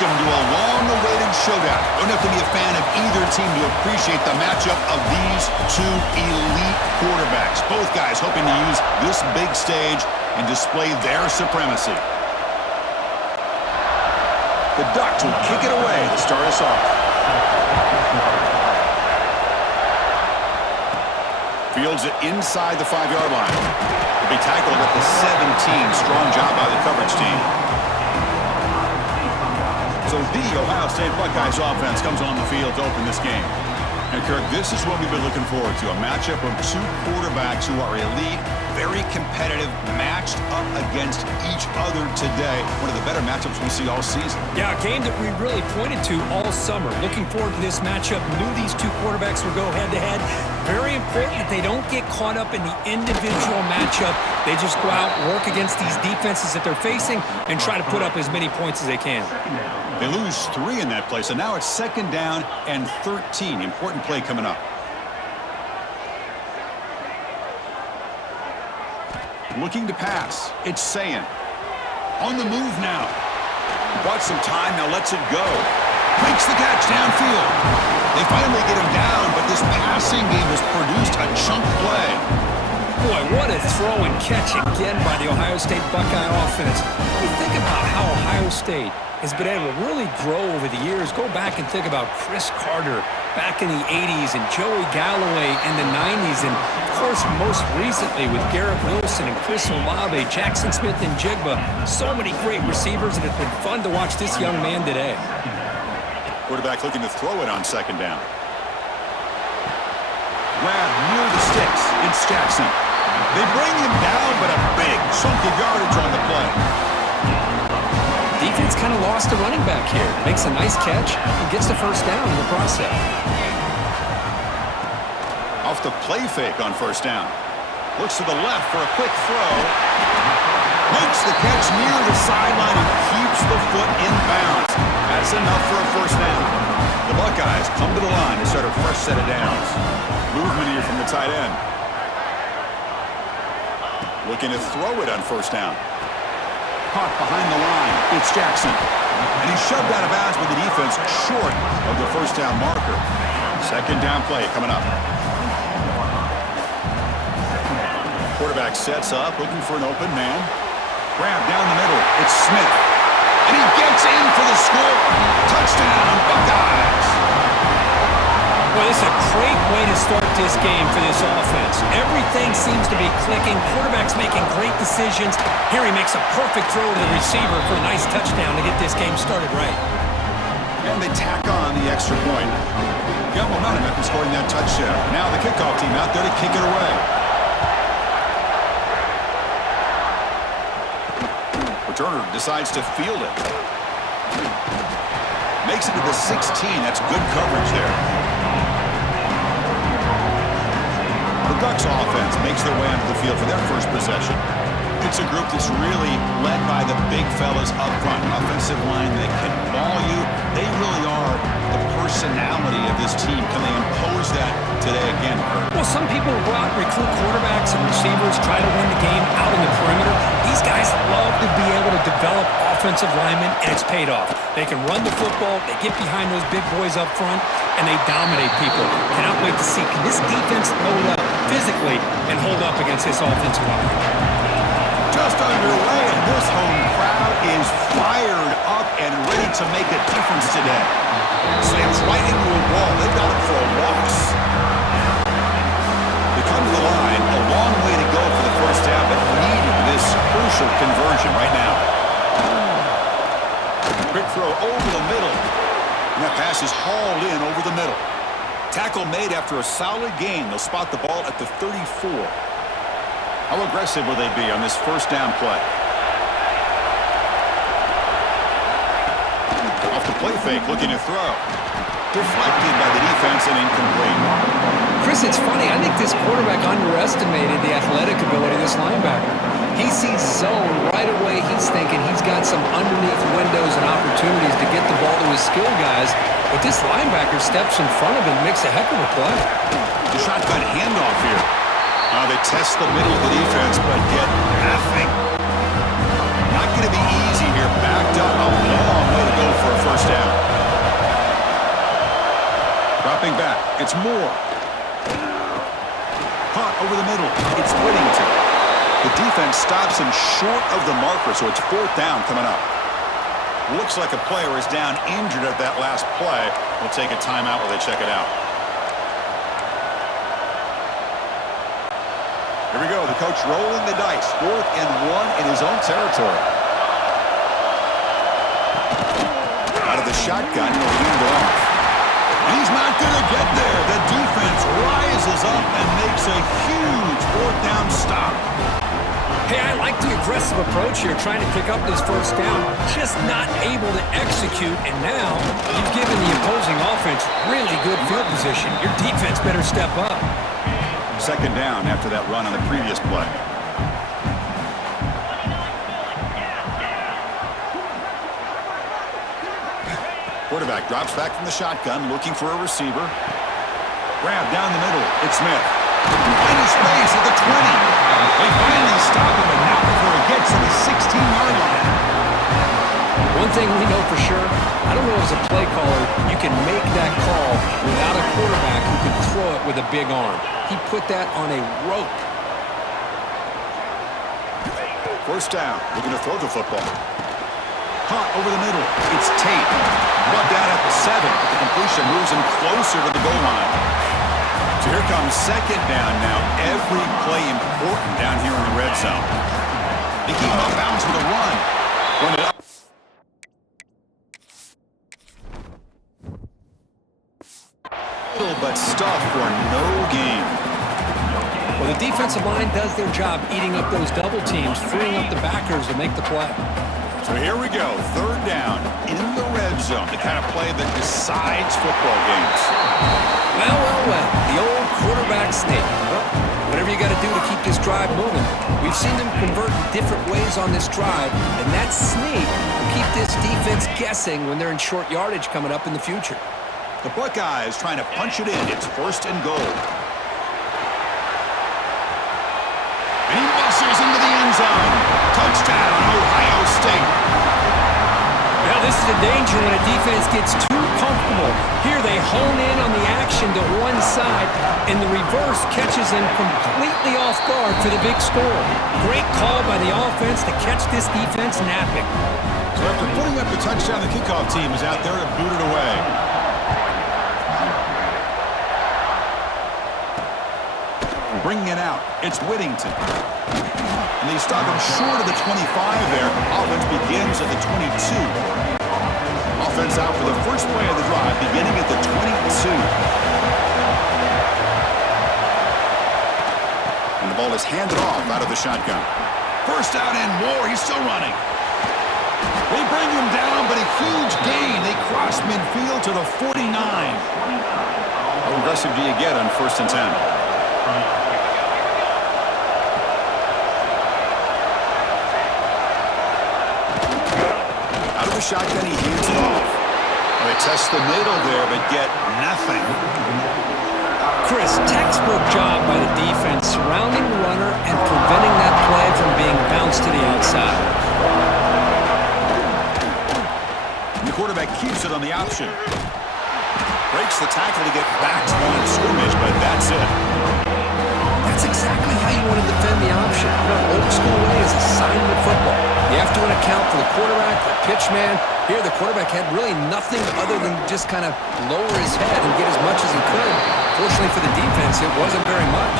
welcome to a long-awaited showdown. Don't have to be a fan of either team to appreciate the matchup of these two elite quarterbacks. Both guys hoping to use this big stage and display their supremacy. The Ducks will kick it away to start us off. Fields it inside the 5-yard line. Will be tackled at the 17. Strong job by the coverage team. So the Ohio State Buckeyes offense comes on the field to open this game. And Kirk, this is what we've been looking forward to, a matchup of two quarterbacks who are elite, very competitive, matched up against each other today. One of the better matchups we see all season. Yeah, a game that we really pointed to all summer. Looking forward to this matchup. Knew these two quarterbacks would go head-to-head. Very important that they don't get caught up in the individual matchup. They just go out, work against these defenses that they're facing, and try to put up as many points as they can. They lose 3 in that play, so now it's 2nd down and 13. Important play coming up. Looking to pass. It's Sayin. On the move now. Bought some time, now lets it go. Makes the catch downfield. They finally get him down, but this passing game has produced a chunk play. Boy, what a throw and catch again by the Ohio State Buckeye offense. You think about how Ohio State has been able to really grow over the years. Go back and think about Chris Carter back in the 80s and Joey Galloway in the 90s. And, of course, most recently with Garrett Wilson and Chris Olave, Jackson Smith and Jigba. So many great receivers, and it's been fun to watch this young man today. Quarterback looking to throw it on 2nd down. Grab near the sticks. It's Jackson. They bring him down, but a big chunk of yardage on the play. Defense kind of lost a running back here. Makes a nice catch and gets the 1st down in the process. Off the play fake on 1st down. Looks to the left for a quick throw. Makes the catch near the sideline and keeps the foot in bounds. That's enough for a 1st down. The Buckeyes come to the line to start a fresh set of downs. Movement here from the tight end. Looking to throw it on 1st down. Caught behind the line. It's Jackson. And he's shoved out of bounds with the defense short of the 1st down marker. 2nd down play coming up. Quarterback sets up, looking for an open man. Grab down the middle. It's Smith. And he gets in for the score. Touchdown, Buckeyes. Well, this is a great way to start this game for this offense. Everything seems to be clicking. Quarterback's making great decisions. Here he makes a perfect throw to the receiver for a nice touchdown to get this game started right. And they tack on the extra point. Got momentum after scoring that touchdown. Now the kickoff team out there to kick it away. Returner decides to field it. Makes it to the 16. That's good coverage there. The Ducks offense makes their way onto the field for their first possession. It's a group that's really led by the big fellas up front. Offensive line that can ball you. They really are the personality of this team. Can they impose that today again, Kurt? Well, some people will go out and recruit quarterbacks and receivers, try to win the game out in the perimeter. These guys love to be able to develop offensive linemen, and it's paid off. They can run the football, they get behind those big boys up front, and they dominate people. Cannot wait to see, can this defense load up physically and hold up against this offensive line? Just underway, and this home crowd is fired up and ready to make a difference today. Slams right into a wall. They've got it for a loss. They come to the line, a long way to go for the 1st down, but needing this crucial conversion right now. Quick throw over the middle. And that pass is hauled in over the middle. Tackle made after a solid gain. They'll spot the ball at the 34. How aggressive will they be on this 1st down play? Off the play fake, looking to throw. Deflected by the defense and incomplete. Chris, it's funny. I think this quarterback underestimated the athletic ability of this linebacker. He sees zone right away. He's thinking he's got some underneath windows and opportunities to get the ball to his skill guys. But this linebacker steps in front of him and makes a heck of a play. The shotgun handoff here. They test the middle of the defense, but get nothing. Not going to be easy here. Backed up, a long way to go for a first down. Dropping back. It's Moore. Caught over the middle. It's Whittington. The defense stops him short of the marker, so it's fourth down coming up. Looks like a player is down injured at that last play. We'll take a timeout while they check it out. Here we go. The coach rolling the dice. 4th and 1 in his own territory. Out of the shotgun, he'll hand it off. And he's not going to get there. The defense rises up and makes a huge 4th down stop. Hey, I like the aggressive approach here, trying to pick up this first down. Just not able to execute, and now you've given the opposing offense really good field position. Your defense better step up. Second down after that run on the previous play. Quarterback drops back from the shotgun, looking for a receiver. Grab down the middle. It's Smith. Plenty of space at the 20. They finally stop him, and now before he gets to the 16-yard line. One thing we know for sure, I don't know as a play caller, you can make that call without a quarterback who can throw it with a big arm. He put that on a rope. First down, looking to throw the football. Caught over the middle. It's Tate. Brought down at the 7, but the completion moves him closer to the goal line. So here comes second down now. Every play important down here in the red zone. They keep him off bounds with a run. Run it up. But stuff for no gain. Well, the defensive line does their job eating up those double teams, freeing up the backers to make the play. So here we go. Third down in the red zone. The kind of play that decides football games. Well. The old quarterback sneak. Well, whatever you got to do to keep this drive moving. We've seen them convert in different ways on this drive, and that sneak will keep this defense guessing when they're in short yardage coming up in the future. The Buckeyes trying to punch it in. It's first and goal. And he muscles into the end zone. Touchdown, Ohio State. Now this is a danger when a defense gets too comfortable. Here they hone in on the action to one side, and the reverse catches them completely off guard for the big score. Great call by the offense to catch this defense napping. So after putting up the touchdown, the kickoff team is out there to boot it away. Bringing it out, it's Whittington. And they stop him short of the 25 there. Offense begins at the 22. Offense out for the first play of the drive, beginning at the 22. And the ball is handed off out of the shotgun. First out and more, he's still running. They bring him down, but a huge gain. They cross midfield to the 49. How aggressive do you get on 1st and 10? Shotgun, he hands it off. Well, they test the middle there, but get nothing. Chris, textbook job by the defense, surrounding the runner and preventing that play from being bounced to the outside. The quarterback keeps it on the option. Breaks the tackle to get back to the line of scrimmage, but that's it. That's exactly how you want to defend the option. You know, old school way is assignment football. You have to account for the quarterback, the pitch man. Here, the quarterback had really nothing other than just kind of lower his head and get as much as he could. Fortunately for the defense, it wasn't very much.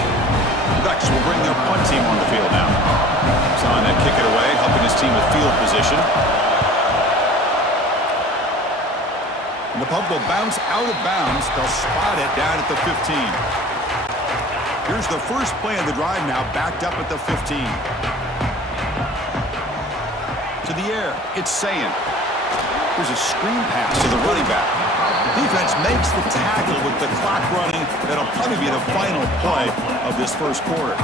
Ducks will bring their punt team on the field now. Saw that kick it away, helping his team with field position. And the punt will bounce out of bounds. They'll spot it down at the 15. Here's the first play of the drive now, backed up at the 15. To the air, it's Sayin. Here's a screen pass to the running back. Defense makes the tackle with the clock running. That'll probably be the final play of this first quarter.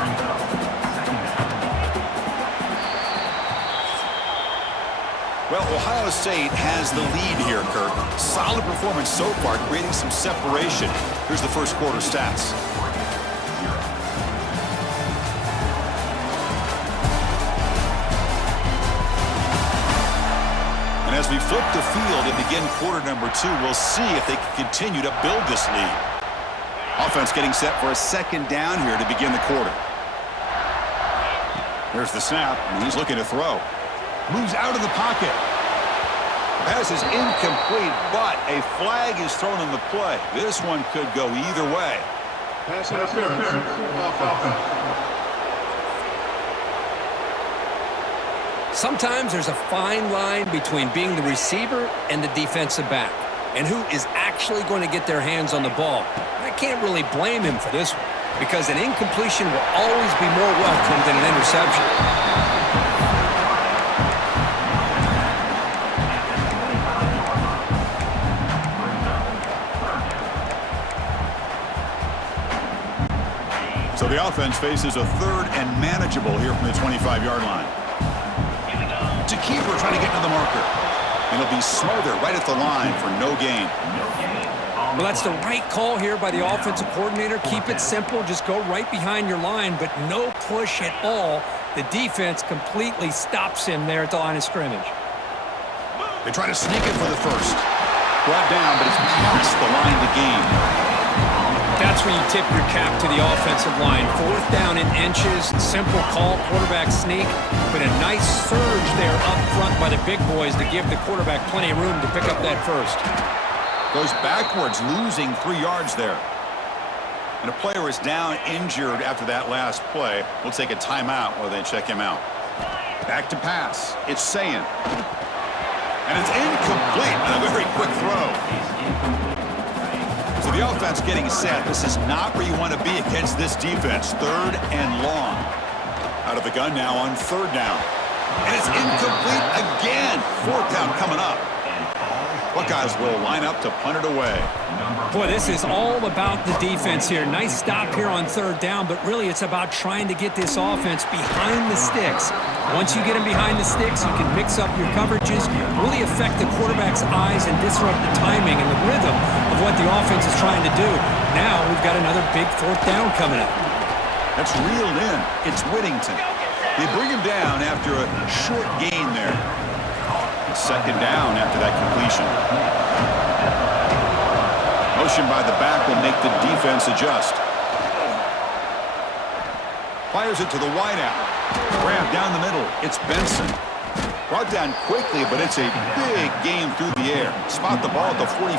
Well, Ohio State has the lead here, Kirk. Solid performance so far, creating some separation. Here's the first quarter stats. As we flip the field to begin quarter number 2. We'll see if they can continue to build this lead. Offense getting set for a second down here to begin the quarter. Here's the snap, and he's looking to throw. Moves out of the pocket. Pass is incomplete, but a flag is thrown in the play. This one could go either way. Pass interference. Off offense. Sometimes there's a fine line between being the receiver and the defensive back, and who is actually going to get their hands on the ball. I can't really blame him for this one, because an incompletion will always be more welcome than an interception. So the offense faces a third and manageable here from the 25-yard line. To keeper trying to get to the marker. And it'll be smothered right at the line for no gain. Well, that's the right call here by the offensive coordinator. Keep it simple. Just go right behind your line, but no push at all. The defense completely stops him there at the line of scrimmage. They try to sneak it for the first. Brought down, but it's past the line to gain. That's when you tip your cap to the offensive line. 4th down in inches, simple call, quarterback sneak, but a nice surge there up front by the big boys to give the quarterback plenty of room to pick up that first. Goes backwards, losing 3 yards there. And a player is down injured after that last play. We'll take a timeout while they check him out. Back to pass. It's Sayin. And it's incomplete on a very quick throw. So the offense getting set. This is not where you want to be against this defense. 3rd and long. Out of the gun now on 3rd down. And it's incomplete again. 4th down coming up. Buckeyes will line up to punt it away. Boy, this is all about the defense here. Nice stop here on 3rd down, but really it's about trying to get this offense behind the sticks. Once you get them behind the sticks, you can mix up your coverages, really affect the quarterback's eyes and disrupt the timing and the rhythm of what the offense is trying to do. Now we've got another big 4th down coming up. That's reeled in. It's Whittington. They bring him down after a short gain there. 2nd down after that completion. Motion by the back will make the defense adjust. Fires it to the wideout. Grab down the middle. It's Benson. Brought down quickly, but it's a big game through the air. Spot the ball at the 45.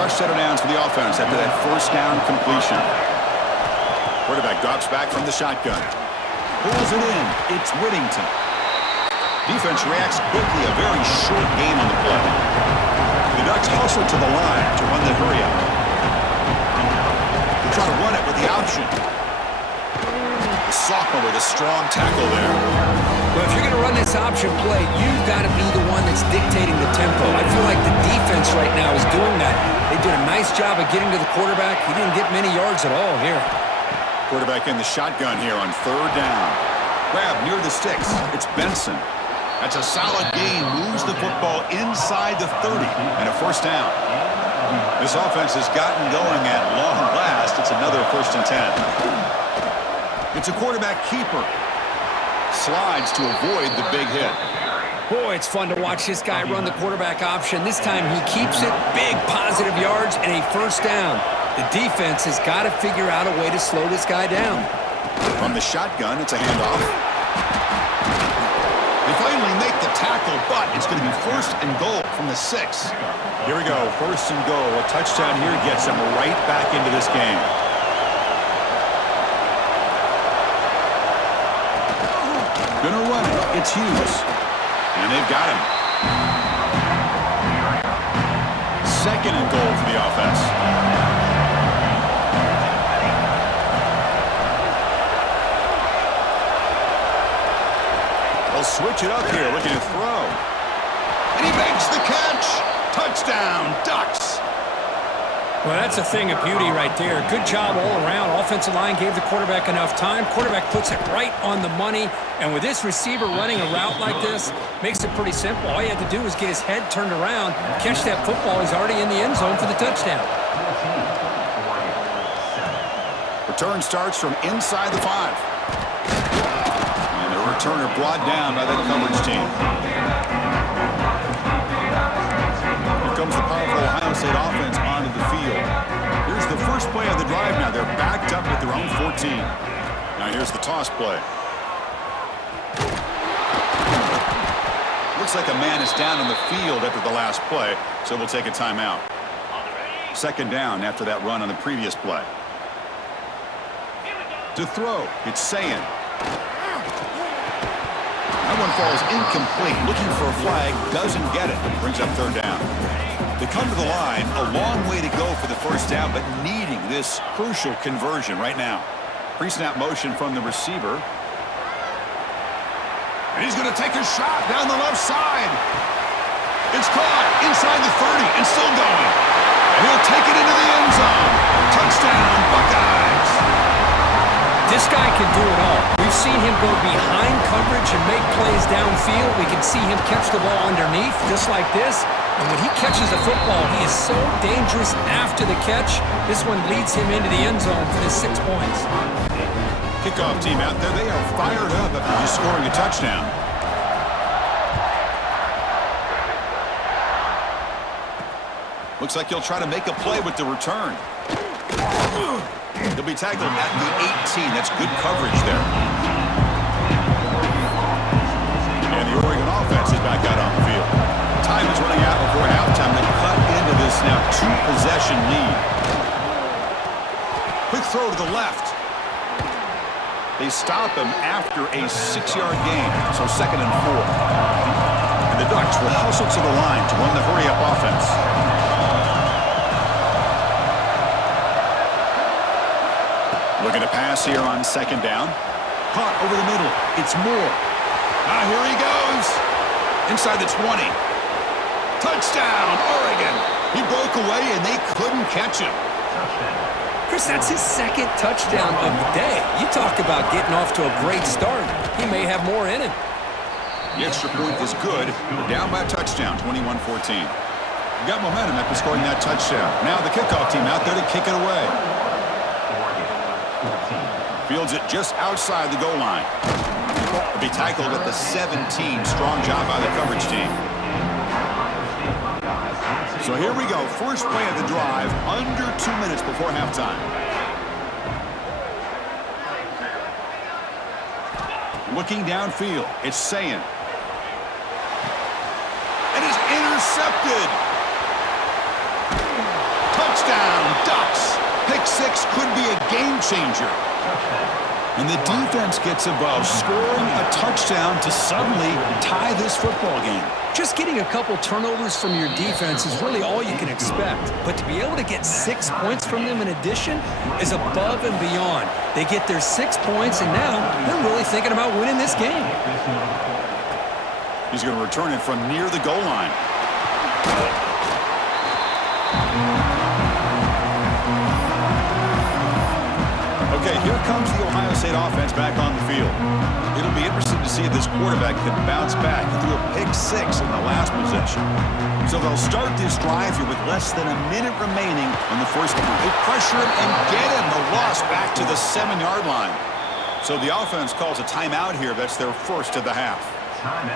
Fresh set of downs for the offense after that 1st down completion. Quarterback drops back from the shotgun. Pulls it in. It's Whittington. Defense reacts quickly, a very short game on the play. The Ducks hustle to the line to run the hurry-up. They try to run it with the option. The sophomore with a strong tackle there. Well, if you're going to run this option play, you've got to be the one that's dictating the tempo. I feel like the defense right now is doing that. They did a nice job of getting to the quarterback. He didn't get many yards at all here. Quarterback in the shotgun here on 3rd down. Grab near the sticks. It's Benson. That's a solid gain. Moves the football inside the 30 and a 1st down. This offense has gotten going at long last. It's another 1st and 10. It's a quarterback keeper. Slides to avoid the big hit. Boy, it's fun to watch this guy run the quarterback option. This time he keeps it. Big positive yards and a 1st down. The defense has got to figure out a way to slow this guy down. From the shotgun, it's a handoff. They finally make the tackle, but it's going to be 1st and goal from the 6. Here we go, 1st and goal. A touchdown here gets them right back into this game. Gonna run it. It's Hughes. And they've got him. 2nd and goal for the offense. They'll switch it up here, looking to throw. And he makes the catch. Touchdown, Ducks. Well, that's a thing of beauty right there. Good job all around. Offensive line gave the quarterback enough time. Quarterback puts it right on the money. And with this receiver running a route like this, makes it pretty simple. All you have to do is get his head turned around, catch that football. He's already in the end zone for the touchdown. Return starts from inside the 5. And the returner brought down by that coverage team. comes the powerful Ohio State offense onto the field. Here's the first play of the drive now. They're backed up at their own 14. Now here's the toss play. Looks like a man is down on the field after the last play, so we'll take a timeout. Second down after that run on the previous play. To throw, it's Sayin. That one falls incomplete. Looking for a flag, doesn't get it. Brings up third down. They come to the line, a long way to go for the first down, but needing this crucial conversion right now. Pre-snap motion from the receiver. And he's going to take a shot down the left side. It's caught inside the 30 and still going. And he'll take it into the end zone. Touchdown, Buckeyes. This guy can do it all. We've seen him go behind coverage and make plays downfield. We can see him catch the ball underneath, just like this. And when he catches the football, he is so dangerous after the catch. This one leads him into the end zone for the 6 points. Kickoff team out there. They are fired up after just scoring a touchdown. Looks like he'll try to make a play with the return. He'll be tackled at the 18. That's good coverage there. And the Oregon offense is back out on the field. Time is running out before halftime. They cut into this now two-possession lead. Quick throw to the left. They stop him after a 6-yard gain, so 2nd and 4. And the Ducks will hustle to the line to run the hurry-up offense. Looking to pass here on 2nd down. Caught over the middle. It's Moore. Here he goes. Inside the 20. Touchdown, Oregon. He broke away, and they couldn't catch him. Chris, that's his 2nd touchdown of the day. You talk about getting off to a great start. He may have more in him. The extra point is good. We're down by a touchdown, 21-14. We got momentum after scoring that touchdown. Now the kickoff team out there to kick it away. Fields it just outside the goal line. He'll be tackled at the 17. Strong job by the coverage team. So here we go. First play of the drive, under 2 minutes before halftime. Looking downfield, it's Sayin. And it's intercepted. Touchdown, Ducks. Pick 6 could be a game changer. And the defense gets involved, scoring a touchdown to suddenly tie this football game. Just getting a couple turnovers from your defense is really all you can expect. But to be able to get 6 points from them in addition is above and beyond. They get their 6 points, and now they're really thinking about winning this game. He's going to return it from near the goal line. Okay, here comes the Ohio State offense back on the field. It'll be interesting to see if this quarterback can bounce back. He threw a pick 6 in the last possession. So they'll start this drive here with less than a minute remaining in the first quarter. They pressure him and get him. The loss back to the 7-yard line. So the offense calls a timeout here. That's their first of the half.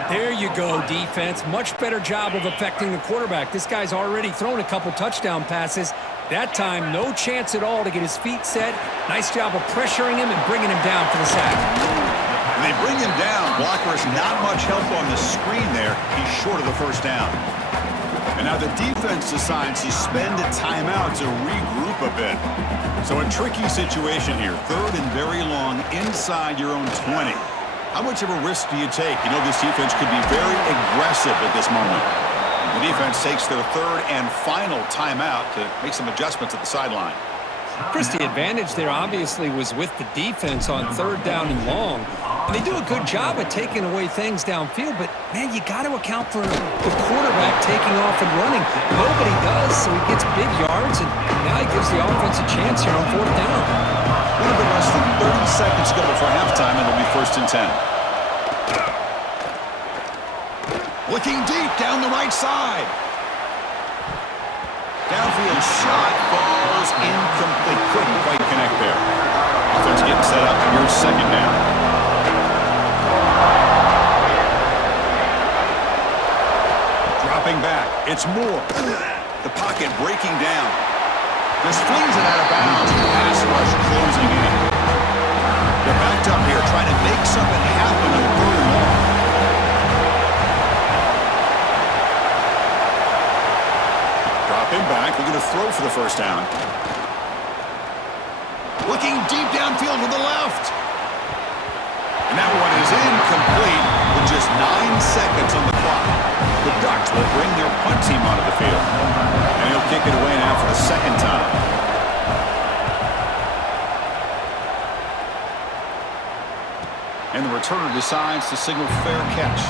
There you go, defense. Much better job of affecting the quarterback. This guy's already thrown a couple touchdown passes. That time, no chance at all to get his feet set. Nice job of pressuring him and bringing him down for the sack. When they bring him down, blocker has not much help on the screen there. He's short of the first down. And now the defense decides to spend a timeout to regroup a bit. So a tricky situation here. 3rd and very long inside your own 20. How much of a risk do you take? You know this defense could be very aggressive at this moment. The defense takes their 3rd and final timeout to make some adjustments at the sideline. Chris, the advantage there obviously was with the defense on 3rd down and long. And they do a good job of taking away things downfield, but, man, you got to account for the quarterback taking off and running. Nobody does, so he gets big yards, and now he gives the offense a chance here on 4th down. A little bit less than 30 seconds to go before halftime, and it'll be 1st and 10. Looking deep down the right side. Downfield shot falls incomplete. Couldn't quite connect there. Offense getting set up. Here's 2nd down. Dropping back. It's Moore. The pocket breaking down. Just flings it out of bounds. Pass rush closing in. They're backed up here trying to make something happen on 3rd and long. Dropping back, looking to throw for the first down. Looking deep downfield to the left. And that one is incomplete with just 9 seconds on the clock. The Ducks will bring their punt team onto the field. And he'll kick it away now for the 2nd time. And the returner decides to signal fair catch.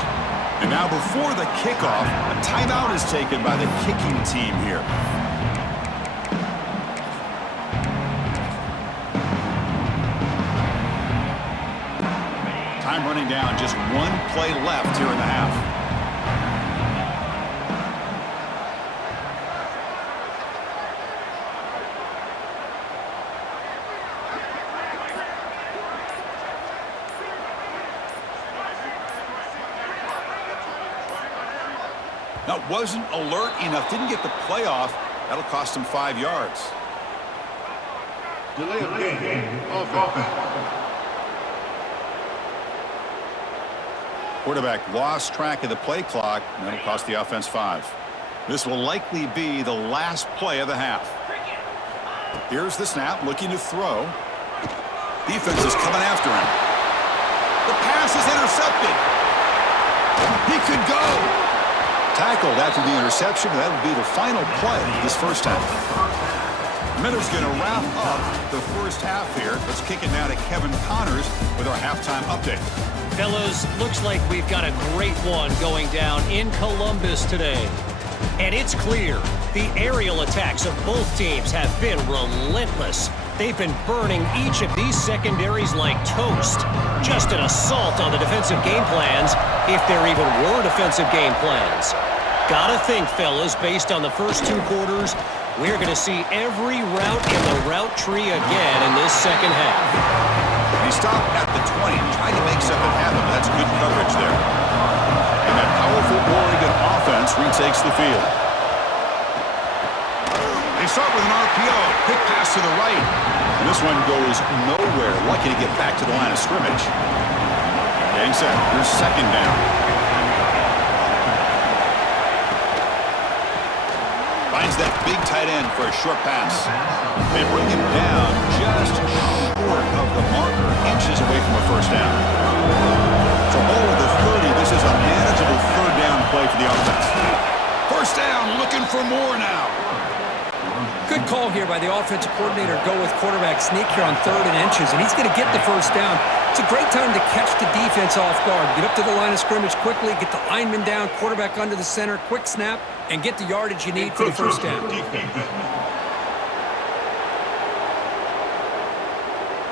And now before the kickoff, a timeout is taken by the kicking team here. Time running down, just 1 play left here in the half. That wasn't alert enough, didn't get the play off. That'll cost him 5 yards. Delay of game. Offense. Quarterback lost track of the play clock, and that'll cost the offense 5. This will likely be the last play of the half. Here's the snap, looking to throw. Defense is coming after him. The pass is intercepted. He could go. Tackled after the interception, and that will be the final play of this first half. Miller's going to wrap up the first half here. Let's kick it now to Kevin Connors with our halftime update. Fellas, looks like we've got a great one going down in Columbus today. And it's clear, the aerial attacks of both teams have been relentless. They've been burning each of these secondaries like toast. Just an assault on the defensive game plans, if there even were defensive game plans. Gotta think, fellas, based on the first 2 quarters, we're going to see every route in the route tree again in this second half. He stopped at the 20, trying to make something happen, but that's good coverage there. And that powerful Oregon offense retakes the field. They start with an RPO, quick pass to the right. And this one goes nowhere, lucky to get back to the line of scrimmage. Getting set, here's 2nd down. Finds that big tight end for a short pass. They bring him down just short of the marker, inches away from a first down. So over the 30, this is a manageable 3rd down play for the offense. First down, looking for more now. Good call here by the offensive coordinator. Go with quarterback sneak here on 3rd and inches, and he's going to get the first down. It's a great time to catch the defense off guard. Get up to the line of scrimmage quickly, get the lineman down, quarterback under the center, quick snap, and get the yardage you need for the first down.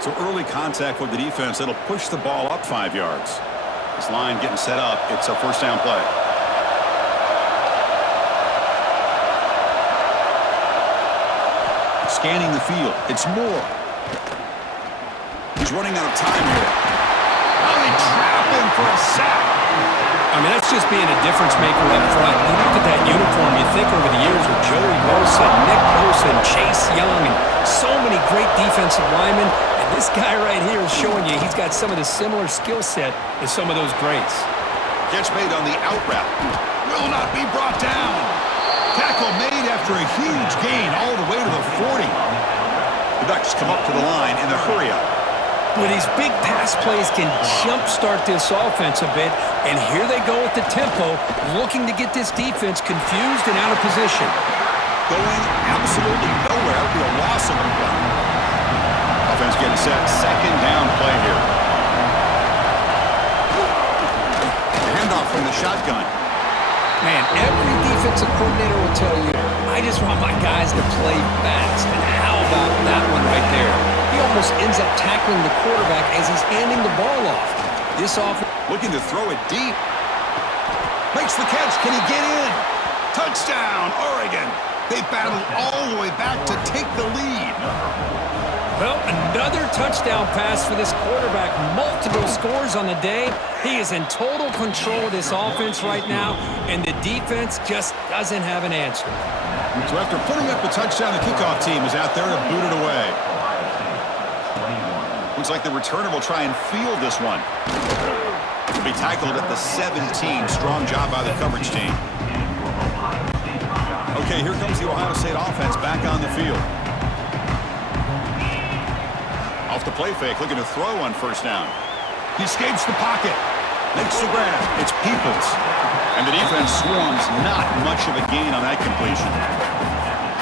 So early contact with the defense, it'll push the ball up 5 yards. This line getting set up, it's a first down play. Scanning the field, it's Moore. He's running out of time here. Oh, they trap him for a sack. I mean, that's just being a difference maker up front. You look at that uniform, you think over the years with Joey Bosa, Nick Bosa, and Chase Young, and so many great defensive linemen. And this guy right here is showing you he's got some of the similar skill set as some of those greats. Catch made on the out route. Will not be brought down. Tackle made after a huge gain all the way to the 40. The Ducks come up to the line in the hurry-up. With these big pass plays can jumpstart this offense a bit, and here they go with the tempo, looking to get this defense confused and out of position. Going absolutely nowhere. It'll be a loss of the play. Offense getting set. 2nd down play here. The handoff from the shotgun. Man, every defensive coordinator will tell you, I just want my guys to play fast. And how about that one right there? He almost ends up tackling the quarterback as he's handing the ball off. This offense looking to throw it deep. Makes the catch. Can he get in? Touchdown, Oregon. They battled all the way back to take the lead. Well, another touchdown pass for this quarterback. Multiple scores on the day. He is in total control of this offense right now, and the defense just doesn't have an answer. So after putting up a touchdown, the kickoff team is out there to boot it away. Looks like the returner will try and field this one. He'll be tackled at the 17. Strong job by the coverage team. Okay, here comes the Ohio State offense back on the field. Off the play fake, looking to throw on first down. He escapes the pocket. Makes the grab. It's Peoples. And the defense swarms. Not much of a gain on that completion.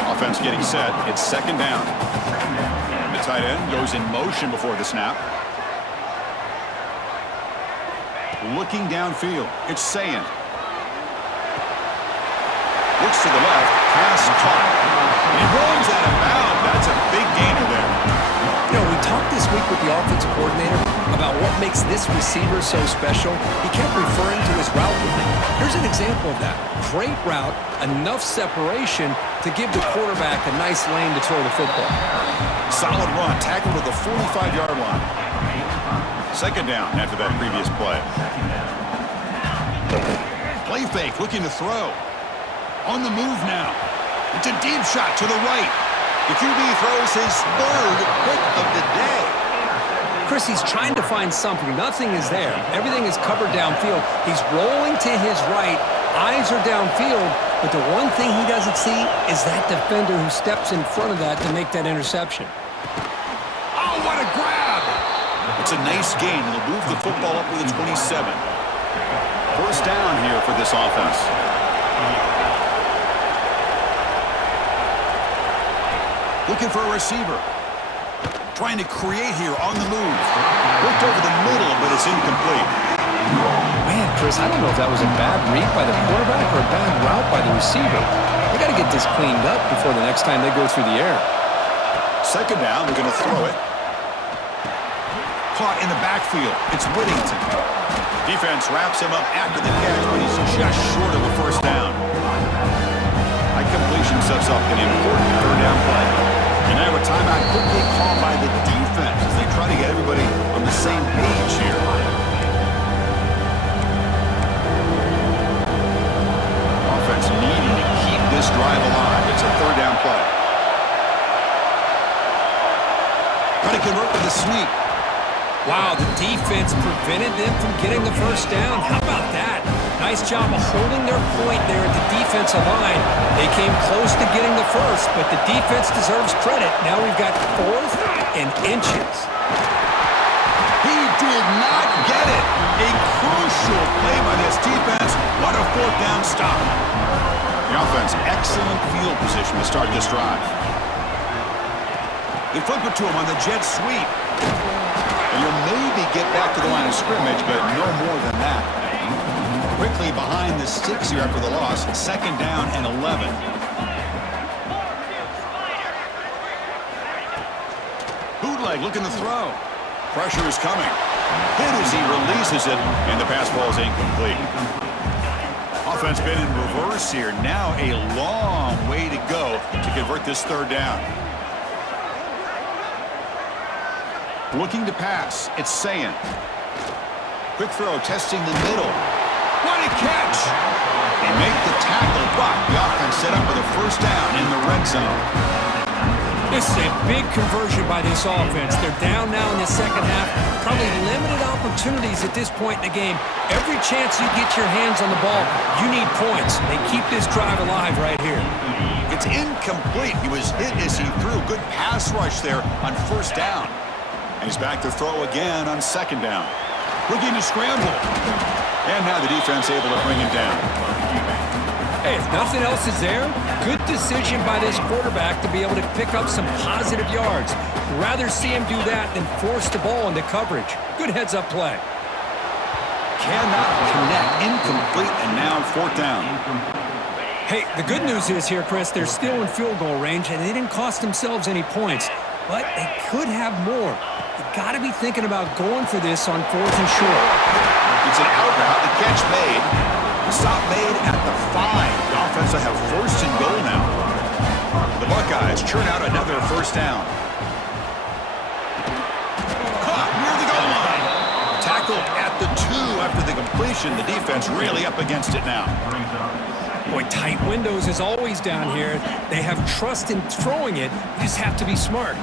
Offense getting set. It's second down. The tight end goes in motion before the snap. Looking downfield. It's Sayin. Looks to the left. Pass caught. And he rolls out of bounds. That's a big gainer there. You know, we talked this week with the offensive coordinator about what makes this receiver so special. He kept referring to his route with him. Here's an example of that. Great route, enough separation to give the quarterback a nice lane to throw the football. Solid run, tackled at the 45-yard line. Second down after that previous play. Play fake, looking to throw. On the move now. It's a deep shot to the right. The QB throws his third pick of the day. Chris, he's trying to find something. Nothing is there. Everything is covered downfield. He's rolling to his right. Eyes are downfield. But the one thing he doesn't see is that defender who steps in front of that to make that interception. Oh, what a grab! It's a nice gain. He'll move the football up to the 27. First down here for this offense. Looking for a receiver. Trying to create here on the move. Looked over the middle, but it's incomplete. Man, Chris, I don't know if that was a bad read by the quarterback or a bad route by the receiver. They got to get this cleaned up before the next time they go through the air. Second down, they're going to throw it. Caught in the backfield. It's Whittington. Defense wraps him up after the catch, but he's just short of a first down. High completion sets up an important third down play. And now a timeout quickly called by the defense as they try to get everybody on the same page here. Offense needing to keep this drive alive. It's a third down play. Trying to convert with a sweep. Wow, the defense prevented them from getting the first down. How about that? Nice job of holding their point there at the defensive line. They came close to getting the first, but the defense deserves credit. Now we've got fourth and inches. He did not get it. A crucial play by this defense. What a fourth down stop. The offense, excellent field position to start this drive. They flip it to him on the jet sweep. And you'll maybe get back to the line of scrimmage, but no more than that. Quickly behind the sticks here after the loss. Second down and 11. Bootleg looking to throw. Pressure is coming. Hit as he releases it, and the pass ball is incomplete. Offense been in reverse here. Now a long way to go to convert this third down. Looking to pass. It's Sayin. Quick throw, testing the middle. What a catch! They make the tackle, but the offense set up with a first down in the red zone. This is a big conversion by this offense. They're down now in the second half. Probably limited opportunities at this point in the game. Every chance you get your hands on the ball, you need points. They keep this drive alive right here. It's incomplete. He was hit as he threw. Good pass rush there on first down. And he's back to throw again on second down. Looking to scramble. And now the defense able to bring him down. Hey, if nothing else is there, good decision by this quarterback to be able to pick up some positive yards. Rather see him do that than force the ball into coverage. Good heads-up play. Cannot connect. Incomplete, and now fourth down. Hey, the good news is here, Chris, they're still in field goal range, and they didn't cost themselves any points. But they could have more. You got to be thinking about going for this on fourth and short. It's an out route. The catch made. The stop made at the 5. The offense will have first and goal now. The Buckeyes churn out another first down. completion. The defense really up against it now. Boy, tight windows is always down here. They have trust in throwing it. You just have to be smart.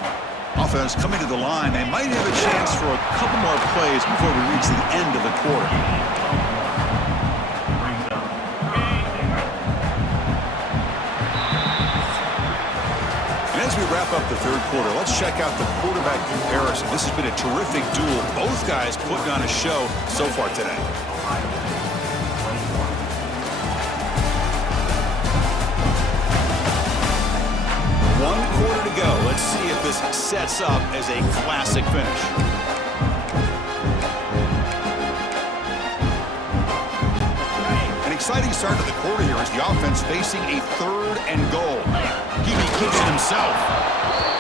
Offense coming to the line. They might have a chance for a couple more plays before we reach the end of the quarter. And as we wrap up the third quarter, let's check out the quarterback comparison. This has been a terrific duel. Both guys putting on a show so far today. One quarter to go. Let's see if this sets up as a classic finish. An exciting start to the quarter here as the offense facing a 3rd and goal. Hebe keeps it himself,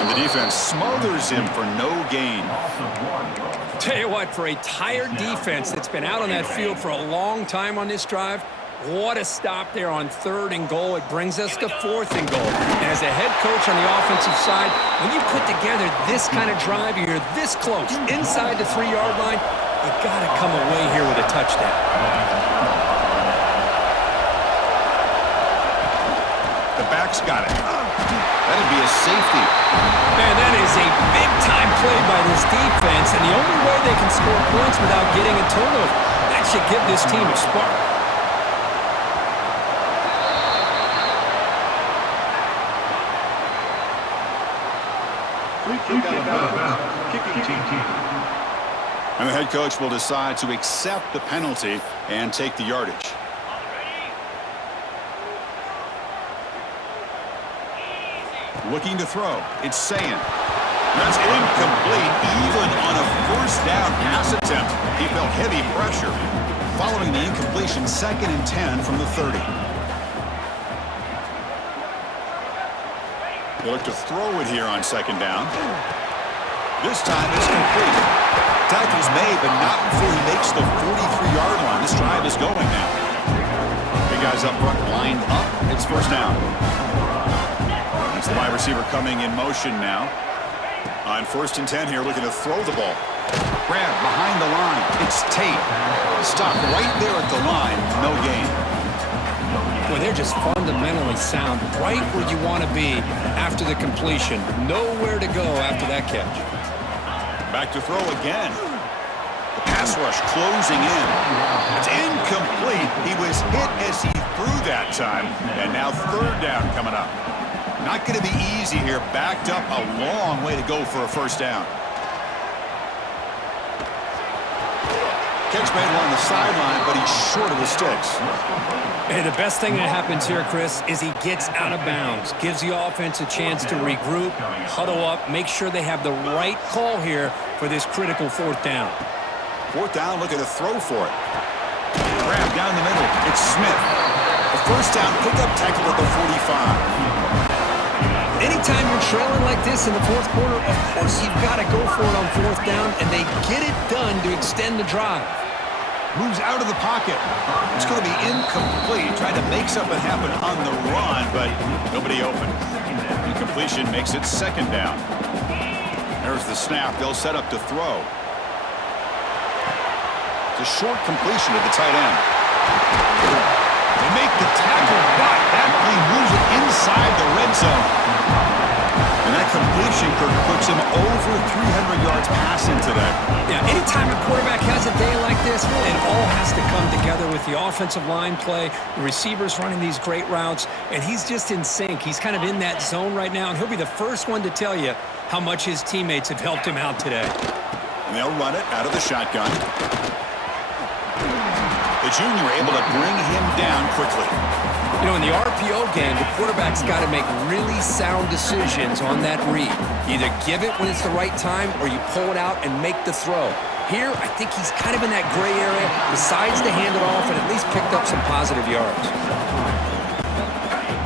and the defense smothers him for no gain. Tell you what, for a tired defense that's been out on that field for a long time on this drive, what a stop there on 3rd and goal. It brings us to 4th and goal. And as a head coach on the offensive side, when you put together this kind of drive, you're this close, inside the 3-yard line, you got to come away here with a touchdown. The back's got it. That'd be a safety. Man, that is a big-time play by this defense, and the only way they can score points without getting a turnover. That should give this team a spark. And the head coach will decide to accept the penalty and take the yardage. Looking to throw. It's Sayin. That's incomplete. Even on a 1st down pass attempt, he felt heavy pressure. Following the incompletion, 2nd and 10 from the 30. They look to throw it here on 2nd down. This time it's complete. Tackle's made, but not before he makes the 43-yard line. This drive is going now. Big guys up front lined up. It's 1st down. It's the wide receiver coming in motion now. On 1st and 10 here, looking to throw the ball. Grab behind the line. It's Tate. Stop right there at the line. No gain. Well, they're just fundamentally sound, right where you want to be after the completion. Nowhere to go after that catch. Back to throw again. The pass rush closing in. It's incomplete. He was hit as he threw that time. And now 3rd down coming up. Not going to be easy here. Backed up a long way to go for a 1st down. Catch made along the sideline, but he's short of the sticks. Hey, the best thing that happens here, Chris, is he gets out of bounds, gives the offense a chance to regroup, huddle up, make sure they have the right call here for this critical 4th down. 4th down, looking to throw for it. Grab down the middle. It's Smith. The 1st down pickup tackle at the 45. Anytime you're trailing like this in the 4th quarter, of course you've got to go for it on 4th down, and they get it done to extend the drive. Moves out of the pocket. It's going to be incomplete. Trying to make something happen on the run, but nobody open. Incompletion makes it 2nd down. There's the snap. They'll set up to throw. It's a short completion to the tight end. They make the tackle, but that play moves it inside the red zone. And that completion, Kirk, puts him over 300 yards passing today. Yeah, anytime a quarterback has a day like this, it all has to come together with the offensive line play, the receivers running these great routes, and he's just in sync. He's kind of in that zone right now, and he'll be the first one to tell you how much his teammates have helped him out today. And they'll run it out of the shotgun. The junior able to bring him down quickly. You know, in the RPO game, the quarterback's got to make really sound decisions on that read. You either give it when it's the right time or you pull it out and make the throw. Here, I think he's kind of in that gray area, decides to hand it off and at least picked up some positive yards.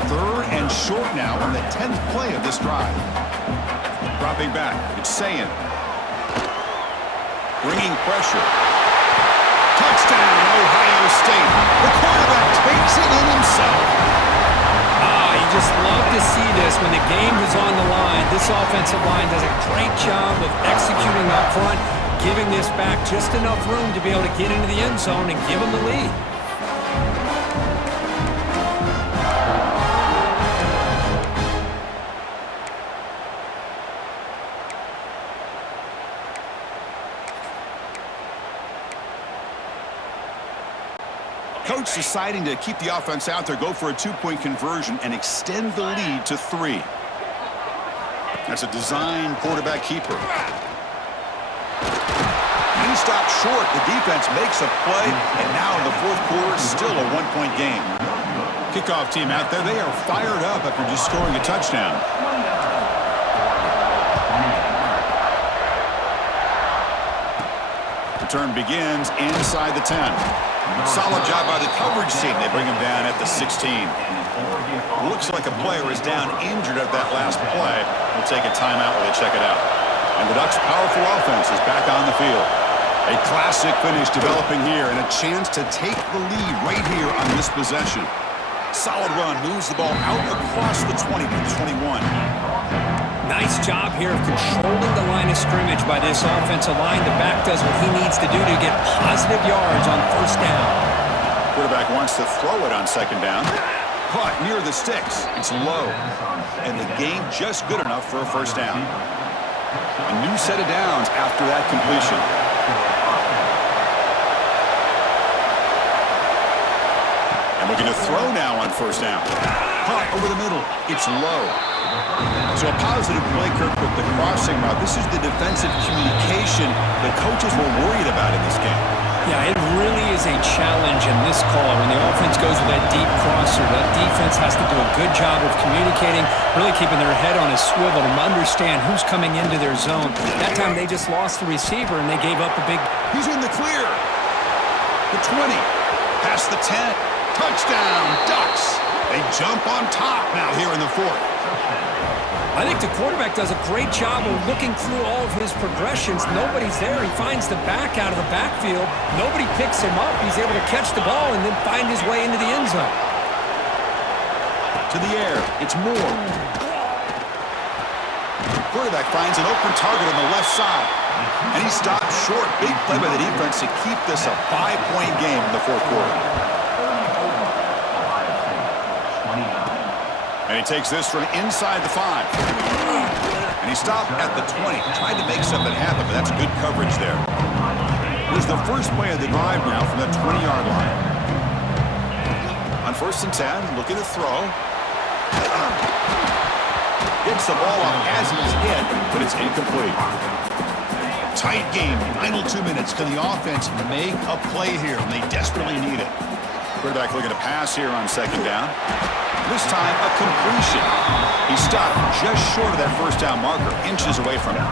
3rd and short now on the 10th play of this drive. Dropping back, it's Sayin. Bringing pressure. Touchdown, Ohio State. The quarterback takes it in himself. You just love to see this when the game is on the line. This offensive line does a great job of executing up front, giving this back just enough room to be able to get into the end zone and give them the lead. Coach deciding to keep the offense out there, go for a two-point conversion, and extend the lead to 3. That's a design quarterback keeper. He stopped short. The defense makes a play, and now in the fourth quarter, still a one-point game. Kickoff team out there, they are fired up after just scoring a touchdown. Return begins inside the 10. Solid job by the coverage team. They bring him down at the 16. Looks like a player is down injured at that last play. We'll take a timeout while they check it out. And the Ducks' powerful offense is back on the field. A classic finish developing here and a chance to take the lead right here on this possession. Solid run, moves the ball out across the 20 to the 21. Nice job here of controlling the line of scrimmage by this offensive line. The back does what he needs to do to get positive yards on first down. Quarterback wants to throw it on second down. Caught near the sticks. It's low. And the game just good enough for a first down. A new set of downs after that completion. And looking to throw now on first down. Caught over the middle. It's low. So a positive play, Kirk, with the crossing route. This is the defensive communication the coaches were worried about in this game. Yeah, it really is a challenge in this call. When the offense goes with that deep crosser, that defense has to do a good job of communicating, really keeping their head on a swivel to understand who's coming into their zone. That time they just lost the receiver and they gave up a big... He's in the clear. The 20. Past the 10. Touchdown, Ducks. They jump on top now here in the fourth. I think the quarterback does a great job of looking through all of his progressions. Nobody's there. He finds the back out of the backfield. Nobody picks him up. He's able to catch the ball and then find his way into the end zone. To the air. It's Moore. Quarterback finds an open target on the left side. And he stops short. Big play by the defense to keep this a 5-point game in the fourth quarter. And he takes this from inside the 5. And he stopped at the 20. Tried to make something happen, but that's good coverage there. Here's the first play of the drive now from the 20-yard line. On first and 10, looking to throw. Gets the ball off as he's hit, but it's incomplete. Tight game, final 2 minutes. Can the offense make a play here? And they desperately need it. Quarterback looking to pass here on second down. This time, a completion. He stopped just short of that first down marker, inches away from it.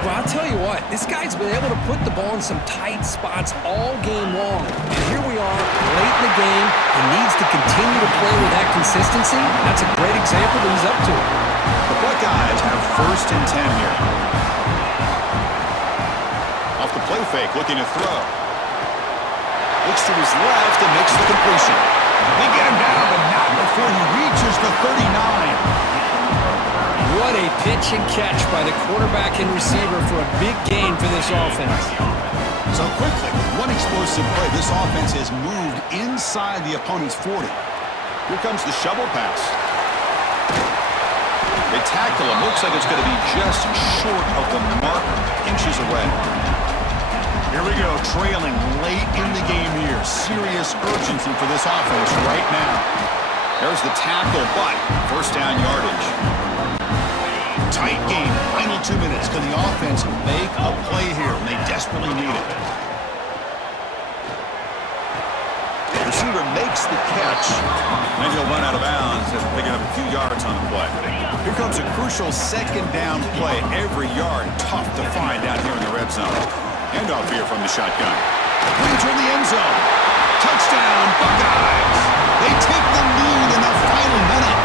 Well, I'll tell you what, this guy's been able to put the ball in some tight spots all game long. And here we are, late in the game. He needs to continue to play with that consistency. That's a great example that he's up to it. The Buckeyes have first and 10 here. Off the play fake, looking to throw. Looks to his left and makes the completion. They get him down, but not before he reaches the 39. What a pitch and catch by the quarterback and receiver for a big gain for this offense. So quickly, one explosive play. This offense has moved inside the opponent's 40. Here comes the shovel pass. They tackle him. Looks like it's going to be just short of the mark, inches away. Here we go, trailing late in the game here. Serious urgency for this offense right now. There's the tackle, but first down yardage. Tight game, final 2 minutes. Can the offense make a play here? And they desperately need it. The receiver makes the catch. Maybe he'll run out of bounds after picking up a few yards on the play. Here comes a crucial second down play. Every yard tough to find down here in the red zone. Handoff here from the shotgun. Leads in the end zone. Touchdown, Buckeyes. They take the lead in the final minute.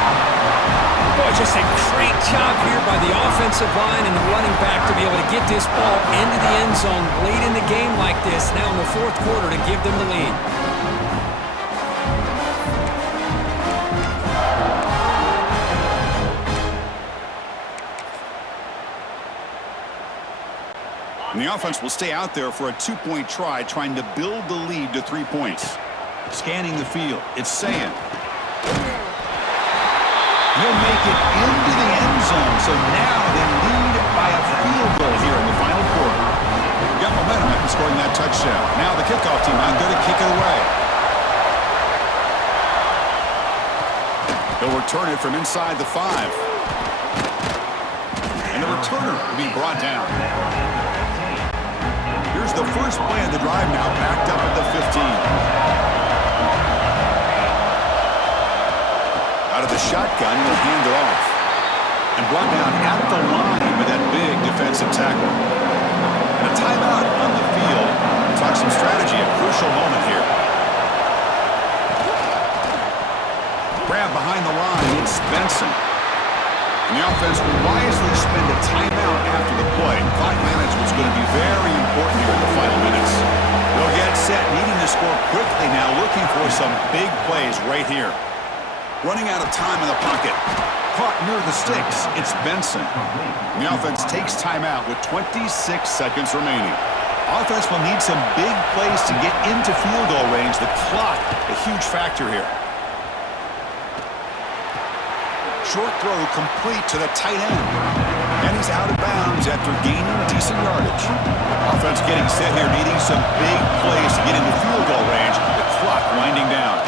Boy, just a great job here by the offensive line and the running back to be able to get this ball into the end zone late in the game like this, now in the fourth quarter, to give them the lead. And the offense will stay out there for a 2-point try, trying to build the lead to 3 points. Scanning the field, it's Sayan. He'll make it into the end zone, so now they lead by a field goal here in the final quarter. Got momentum after scoring that touchdown. Now the kickoff team out there to kick it away. They'll return it from inside the 5. And the returner will be brought down. Here's the first play of the drive now, backed up at the 15. Out of the shotgun, will hand it off. And brought down at the line with that big defensive tackle. And a timeout on the field. Talk some strategy, a crucial moment here. Grab behind the line, it's Benson. And the offense will wisely spend a timeout after the play. Clock management is going to be very important here in the final minutes. They'll get set, needing to score quickly now, looking for some big plays right here. Running out of time in the pocket. Caught near the sticks. It's Benson. The offense takes timeout with 26 seconds remaining. Offense will need some big plays to get into field goal range. The clock, a huge factor here. Short throw complete to the tight end. And he's out of bounds after gaining decent yardage. Offense getting set here, needing some big plays to get into field goal range. The clock winding down.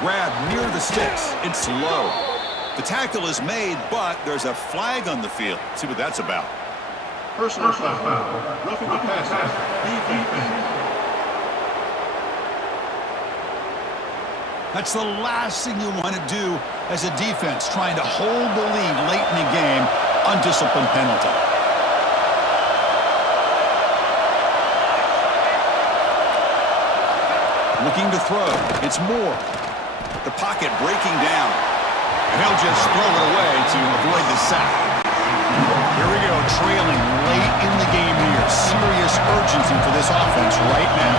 Grab near the sticks. It's low. The tackle is made, but there's a flag on the field. Let's see what that's about. Personal foul. Roughing the passer. Defense. That's the last thing you want to do as a defense, trying to hold the lead late in the game. Undisciplined penalty. Looking to throw. It's Moore. The pocket breaking down. And he'll just throw it away to avoid the sack. Here we go, trailing late in the game here. Serious urgency for this offense right now.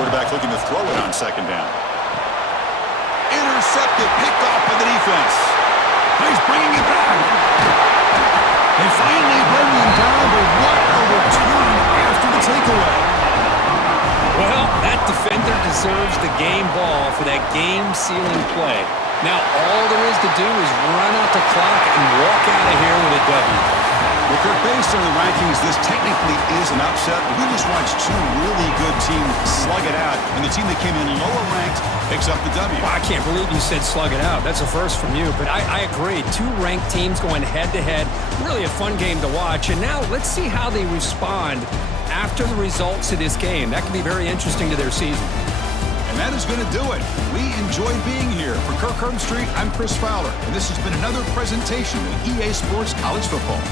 Quarterback looking to throw it on second down. Intercepted, picked off by the defense. He's bringing it back. They finally bring him down, but what a return after the takeaway. Well, that defender deserves the game ball for that game-sealing play. Now, all there is to do is run out the clock and walk out of here with a W. Well, Kirk, based on the rankings, this technically is an upset. We just watched two really good teams slug it out, and the team that came in lower ranked picks up the W. Well, I can't believe you said slug it out. That's a first from you, but I agree. Two ranked teams going head-to-head. Really a fun game to watch. And now let's see how they respond after the results of this game. That can be very interesting to their season. And that is going to do it. We enjoyed being here. For Kirk Herbstreit, I'm Chris Fowler, and this has been another presentation of EA Sports College Football.